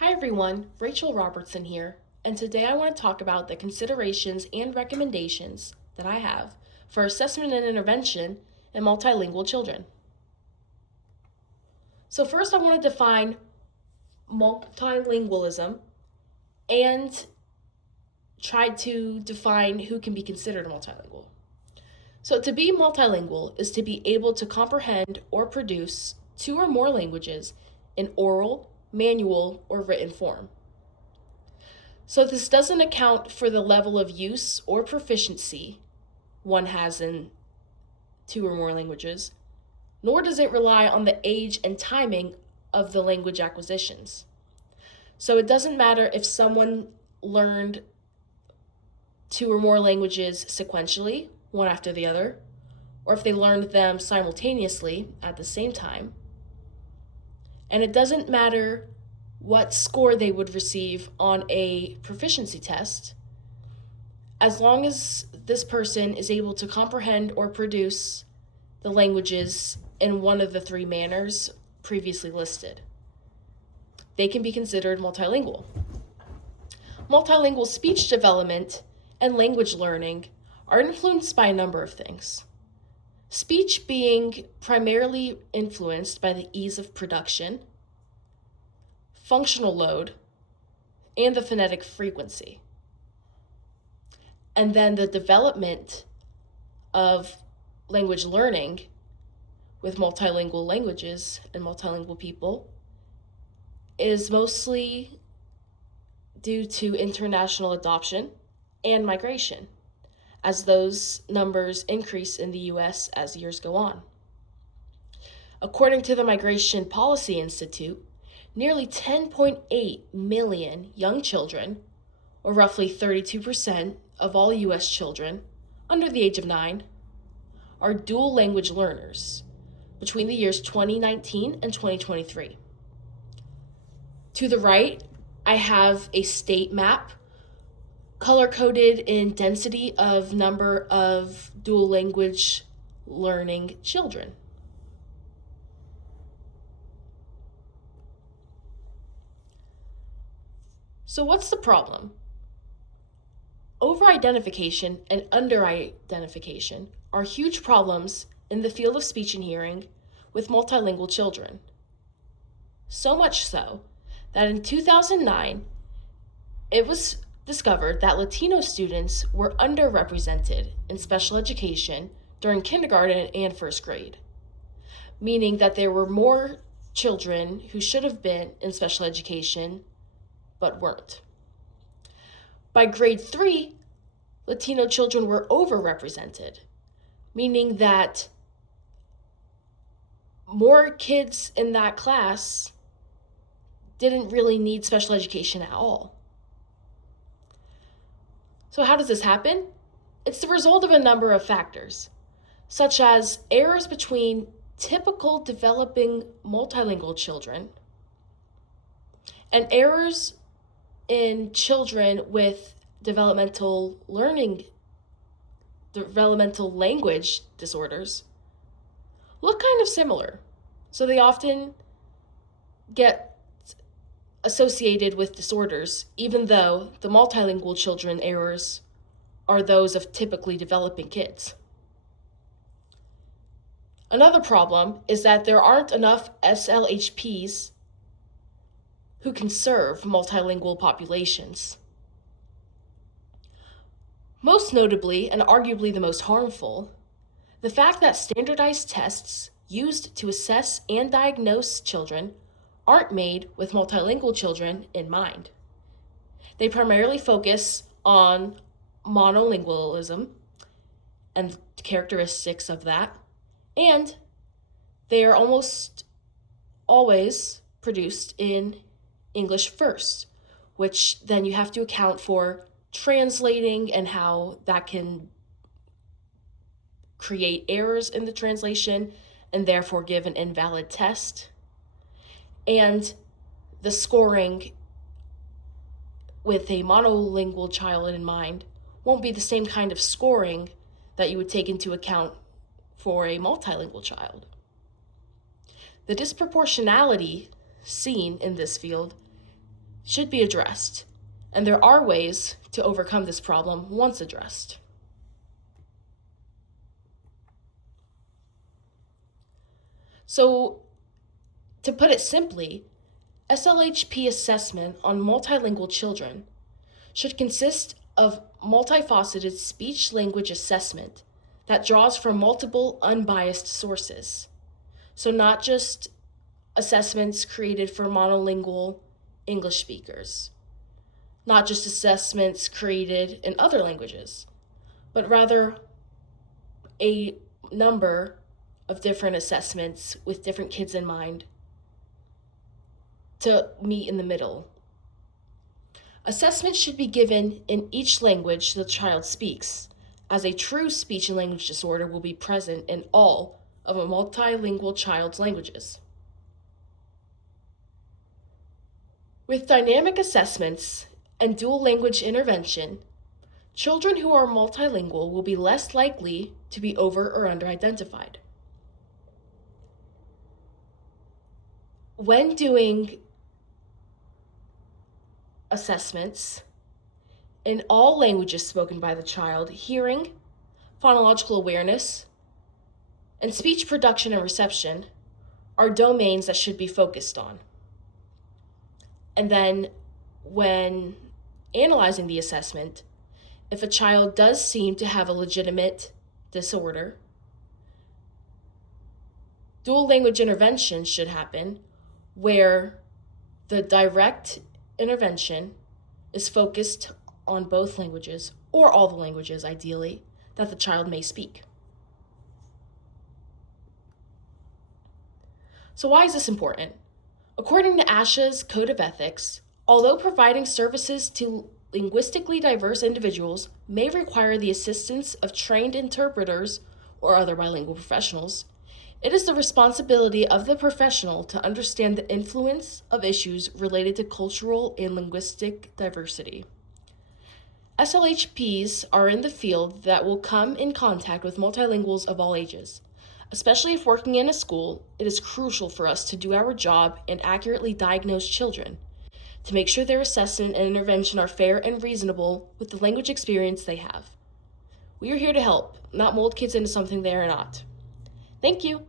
Hi everyone, Rachel Robertson here, and today I want to talk about the considerations and recommendations that I have for assessment and intervention in multilingual children. So, first, I want to define multilingualism and try to define who can be considered multilingual. So, to be multilingual is to be able to comprehend or produce two or more languages in oral, manual, or written form. So this doesn't account for the level of use or proficiency one has in two or more languages, nor does it rely on the age and timing of the language acquisitions. So it doesn't matter if someone learned two or more languages sequentially, one after the other, or if they learned them simultaneously at the same time. And it doesn't matter what score they would receive on a proficiency test, as long as this person is able to comprehend or produce the languages in one of the three manners previously listed. They can be considered multilingual. Multilingual speech development and language learning are influenced by a number of things. Speech being primarily influenced by the ease of production, functional load, and the phonetic frequency. And then the development of language learning with multilingual languages and multilingual people is mostly due to international adoption and migration, as those numbers increase in the US as years go on. According to the Migration Policy Institute, nearly 10.8 million young children, or roughly 32% of all US children under the age of 9, are dual language learners between the years 2019 and 2023. To the right, I have a state map color coded in density of number of dual language learning children. So, what's the problem? Over-identification and under-identification are huge problems in the field of speech and hearing with multilingual children. So much so that in 2009, it was discovered that Latino students were underrepresented in special education during kindergarten and first grade, meaning that there were more children who should have been in special education but weren't. By grade 3, Latino children were overrepresented, meaning that more kids in that class didn't really need special education at all. So, how does this happen? It's the result of a number of factors, such as errors between typical developing multilingual children and errors in children with developmental language disorders look kind of similar. So they often get associated with disorders, even though the multilingual children errors are those of typically developing kids. Another problem is that there aren't enough SLHPs who can serve multilingual populations. Most notably, and arguably the most harmful, the fact that standardized tests used to assess and diagnose children aren't made with multilingual children in mind. They primarily focus on monolingualism and characteristics of that, and they are almost always produced in English first, which then you have to account for translating and how that can create errors in the translation and therefore give an invalid test. And the scoring with a monolingual child in mind won't be the same kind of scoring that you would take into account for a multilingual child. The disproportionality seen in this field should be addressed, and there are ways to overcome this problem once addressed. So, to put it simply, SLHP assessment on multilingual children should consist of multifaceted speech-language assessment that draws from multiple unbiased sources. So not just assessments created for monolingual English speakers, not just assessments created in other languages, but rather a number of different assessments with different kids in mind to meet in the middle. Assessments should be given in each language the child speaks, as a true speech and language disorder will be present in all of a multilingual child's languages. With dynamic assessments and dual language intervention, children who are multilingual will be less likely to be over or under-identified. When doing assessments in all languages spoken by the child, hearing, phonological awareness, and speech production and reception are domains that should be focused on. And then when analyzing the assessment, if a child does seem to have a legitimate disorder, dual language intervention should happen where the direct intervention is focused on both languages, or all the languages ideally, that the child may speak. So why is this important? According to ASHA's Code of Ethics, although providing services to linguistically diverse individuals may require the assistance of trained interpreters or other bilingual professionals, it is the responsibility of the professional to understand the influence of issues related to cultural and linguistic diversity. SLHPs are in the field that will come in contact with multilinguals of all ages. Especially if working in a school, it is crucial for us to do our job and accurately diagnose children, to make sure their assessment and intervention are fair and reasonable with the language experience they have. We are here to help, not mold kids into something they are not. Thank you.